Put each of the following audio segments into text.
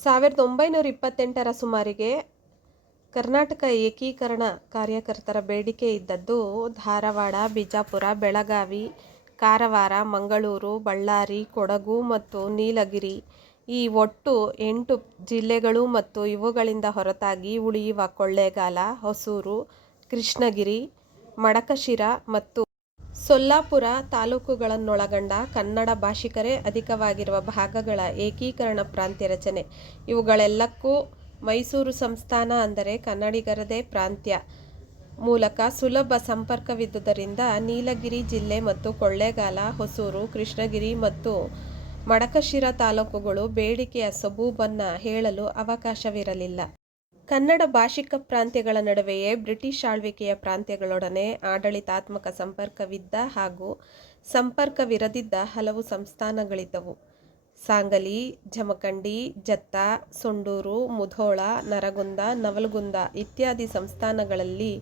1928ರ ಸುಮಾರಿಗೆ ಕರ್ನಾಟಕ ಏಕೀಕರಣ ಕಾರ್ಯಕರ್ತರ ಬೇಡಿಕೆ ಇದ್ದದ್ದು ಧಾರವಾಡ, ಬಿಜಾಪುರ, ಬೆಳಗಾವಿ, ಕಾರವಾರ, ಮಂಗಳೂರು, ಬಳ್ಳಾರಿ, ಕೊಡಗು ಮತ್ತು ನೀಲಗಿರಿ ಈ ಒಟ್ಟು 8 ಜಿಲ್ಲೆಗಳು ಮತ್ತು ಇವುಗಳಿಂದ ಹೊರತಾಗಿ ಉಳಿಯುವ ಕೊಳ್ಳೇಗಾಲ, ಹೊಸೂರು, ಕೃಷ್ಣಗಿರಿ, ಮಡಕಶಿರಾ ಮತ್ತು ಸೊಲ್ಲಾಪುರ ತಾಲೂಕುಗಳನ್ನೊಳಗೊಂಡ ಕನ್ನಡ ಭಾಷಿಕರೇ ಅಧಿಕವಾಗಿರುವ ಭಾಗಗಳ ಏಕೀಕರಣ ಪ್ರಾಂತ್ಯ ರಚನೆ. ಇವುಗಳೆಲ್ಲಕ್ಕೂ ಮೈಸೂರು ಸಂಸ್ಥಾನ ಅಂದರೆ ಕನ್ನಡಿಗರದೇ ಪ್ರಾಂತ್ಯ ಮೂಲಕ ಸುಲಭ ಸಂಪರ್ಕವಿದ್ದುದರಿಂದ ನೀಲಗಿರಿ ಜಿಲ್ಲೆ ಮತ್ತು ಕೊಳ್ಳೇಗಾಲ, ಹೊಸೂರು, ಕೃಷ್ಣಗಿರಿ ಮತ್ತು ಮಡಕಶಿರಾ ತಾಲೂಕುಗಳು ಬೇಡಿಕೆಯ ಸಬೂಬನ್ನು ಹೇಳಲು ಅವಕಾಶವಿರಲಿಲ್ಲ. ಕನ್ನಡ ಭಾಷಿಕ ಪ್ರಾಂತ್ಯಗಳ ನಡುವೆಯೇ ಬ್ರಿಟಿಷ್ ಆಳ್ವಿಕೆಯ ಪ್ರಾಂತ್ಯಗಳೊಡನೆ ಆಡಳಿತಾತ್ಮಕ ಸಂಪರ್ಕವಿದ್ದ ಹಾಗೂ ಸಂಪರ್ಕವಿರದಿದ್ದ ಹಲವು ಸಂಸ್ಥಾನಗಳಿದ್ದವು. ಸಾಂಗಲಿ, ಜಮಖಂಡಿ, ಜತ್ತ, ಸೊಂಡೂರು, ಮುಧೋಳ, ನರಗುಂದ, ನವಲಗುಂದ ಇತ್ಯಾದಿ ಸಂಸ್ಥಾನಗಳಲ್ಲಿ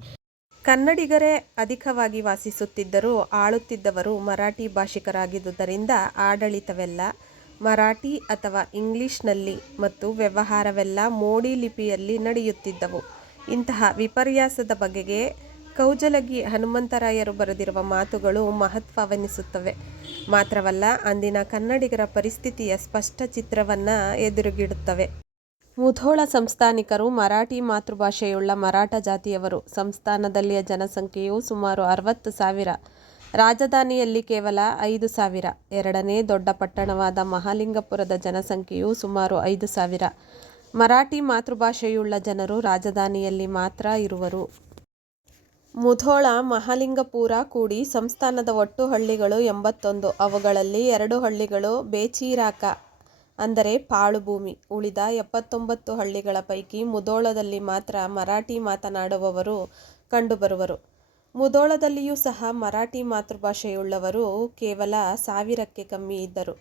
ಕನ್ನಡಿಗರೇ ಅಧಿಕವಾಗಿ ವಾಸಿಸುತ್ತಿದ್ದರೂ ಆಳುತ್ತಿದ್ದವರು ಮರಾಠಿ ಭಾಷಿಕರಾಗಿದ್ದುದರಿಂದ ಆಡಳಿತವೆಲ್ಲ ಮರಾಠಿ ಅಥವಾ ಇಂಗ್ಲಿಷ್ನಲ್ಲಿ ಮತ್ತು ವ್ಯವಹಾರವೆಲ್ಲ ಮೋಡಿ ಲಿಪಿಯಲ್ಲಿ ನಡೆಯುತ್ತಿದ್ದವು. ಇಂತಹ ವಿಪರ್ಯಾಸದ ಬಗೆಗೆ ಕೌಜಲಗಿ ಹನುಮಂತರಾಯರು ಬರೆದಿರುವ ಮಾತುಗಳು ಮಹತ್ವವೆನಿಸುತ್ತವೆ. ಮಾತ್ರವಲ್ಲ, ಅಂದಿನ ಕನ್ನಡಿಗರ ಪರಿಸ್ಥಿತಿಯ ಸ್ಪಷ್ಟ ಚಿತ್ರವನ್ನು ಎದುರಿಗಿಡುತ್ತವೆ. ಮುಧೋಳ ಸಂಸ್ಥಾನಿಕರು ಮರಾಠಿ ಮಾತೃಭಾಷೆಯುಳ್ಳ ಮರಾಠ ಜಾತಿಯವರು. ಸಂಸ್ಥಾನದಲ್ಲಿಯ ಜನಸಂಖ್ಯೆಯು ಸುಮಾರು 60,000. ರಾಜಧಾನಿಯಲ್ಲಿ ಕೇವಲ 5,000. ಎರಡನೇ ದೊಡ್ಡ ಪಟ್ಟಣವಾದ ಮಹಾಲಿಂಗಪುರದ ಜನಸಂಖ್ಯೆಯು ಸುಮಾರು 5,000. ಮರಾಠಿ ಮಾತೃಭಾಷೆಯುಳ್ಳ ಜನರು ರಾಜಧಾನಿಯಲ್ಲಿ ಮಾತ್ರ ಇರುವರು. ಮುಧೋಳ, ಮಹಾಲಿಂಗಪುರ ಕೂಡಿ ಸಂಸ್ಥಾನದ ಒಟ್ಟು ಹಳ್ಳಿಗಳು 81. ಅವುಗಳಲ್ಲಿ 2 ಹಳ್ಳಿಗಳು ಬೇಚಿರಾಕ ಅಂದರೆ ಪಾಳುಭೂಮಿ. ಉಳಿದ 79 ಹಳ್ಳಿಗಳ ಪೈಕಿ ಮುಧೋಳದಲ್ಲಿ ಮಾತ್ರ ಮರಾಠಿ ಮಾತನಾಡುವವರು ಕಂಡುಬರುವರು. ಮುಧೋಳದಲ್ಲಿಯೂ ಸಹ ಮರಾಠಿ ಮಾತೃಭಾಷೆಯುಳ್ಳವರು ಕೇವಲ 1000ಕ್ಕೆ ಕಮ್ಮಿ ಇದ್ದರು.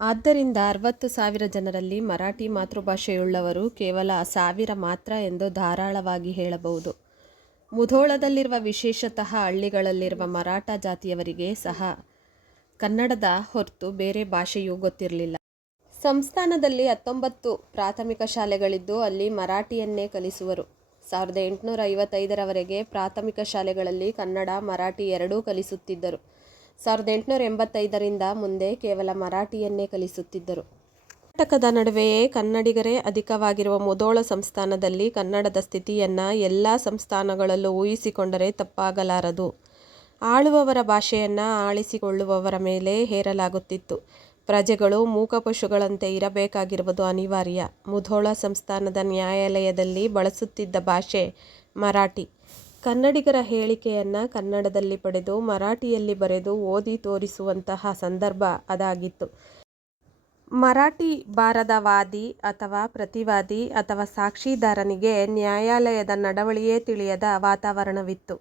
ಆದ್ದರಿಂದ 60,000 ಜನರಲ್ಲಿ ಮರಾಠಿ ಮಾತೃಭಾಷೆಯುಳ್ಳವರು ಕೇವಲ 1000 ಮಾತ್ರ ಎಂದು ಧಾರಾಳವಾಗಿ ಹೇಳಬಹುದು. ಮುಧೋಳದಲ್ಲಿರುವ ವಿಶೇಷತಃ ಹಳ್ಳಿಗಳಲ್ಲಿರುವ ಮರಾಠ ಜಾತಿಯವರಿಗೆ ಸಹ ಕನ್ನಡದ ಹೊರತು ಬೇರೆ ಭಾಷೆಯೂ ಗೊತ್ತಿರಲಿಲ್ಲ. ಸಂಸ್ಥಾನದಲ್ಲಿ 19 ಪ್ರಾಥಮಿಕ ಶಾಲೆಗಳಿದ್ದು ಅಲ್ಲಿ ಮರಾಠಿಯನ್ನೇ ಕಲಿಸುವರು. 1855ರವರೆಗೆ ಪ್ರಾಥಮಿಕ ಶಾಲೆಗಳಲ್ಲಿ ಕನ್ನಡ, ಮರಾಠಿ ಎರಡೂ ಕಲಿಸುತ್ತಿದ್ದರು. 1885ರಿಂದ ಮುಂದೆ ಕೇವಲ ಮರಾಠಿಯನ್ನೇ ಕಲಿಸುತ್ತಿದ್ದರು. ಕರ್ನಾಟಕದ ನಡುವೆಯೇ ಕನ್ನಡಿಗರೇ ಅಧಿಕವಾಗಿರುವ ಮುಧೋಳ ಸಂಸ್ಥಾನದಲ್ಲಿ ಕನ್ನಡದ ಸ್ಥಿತಿಯನ್ನು ಎಲ್ಲ ಸಂಸ್ಥಾನಗಳಲ್ಲೂ ಊಹಿಸಿಕೊಂಡರೆ ತಪ್ಪಾಗಲಾರದು. ಆಳುವವರ ಭಾಷೆಯನ್ನು ಆಳಿಸಿಕೊಳ್ಳುವವರ ಮೇಲೆ ಹೇರಲಾಗುತ್ತಿತ್ತು. ಪ್ರಜೆಗಳು ಮೂಕಪಶುಗಳಂತೆ ಇರಬೇಕಾಗಿರುವುದು ಅನಿವಾರ್ಯ. ಮುಧೋಳ ಸಂಸ್ಥಾನದ ನ್ಯಾಯಾಲಯದಲ್ಲಿ ಬಳಸುತ್ತಿದ್ದ ಭಾಷೆ ಮರಾಠಿ. ಕನ್ನಡಿಗರ ಹೇಳಿಕೆಯನ್ನು ಕನ್ನಡದಲ್ಲಿ ಪಡೆದು ಮರಾಠಿಯಲ್ಲಿ ಬರೆದು ಓದಿ ತೋರಿಸುವಂತಹ ಸಂದರ್ಭ ಅದಾಗಿತ್ತು. ಮರಾಠಿ ಬಾರದ ವಾದಿ ಅಥವಾ ಪ್ರತಿವಾದಿ ಅಥವಾ ಸಾಕ್ಷಿದಾರನಿಗೆ ನ್ಯಾಯಾಲಯದ ನಡವಳಿಯೇ ತಿಳಿಯದ ವಾತಾವರಣವಿತ್ತು.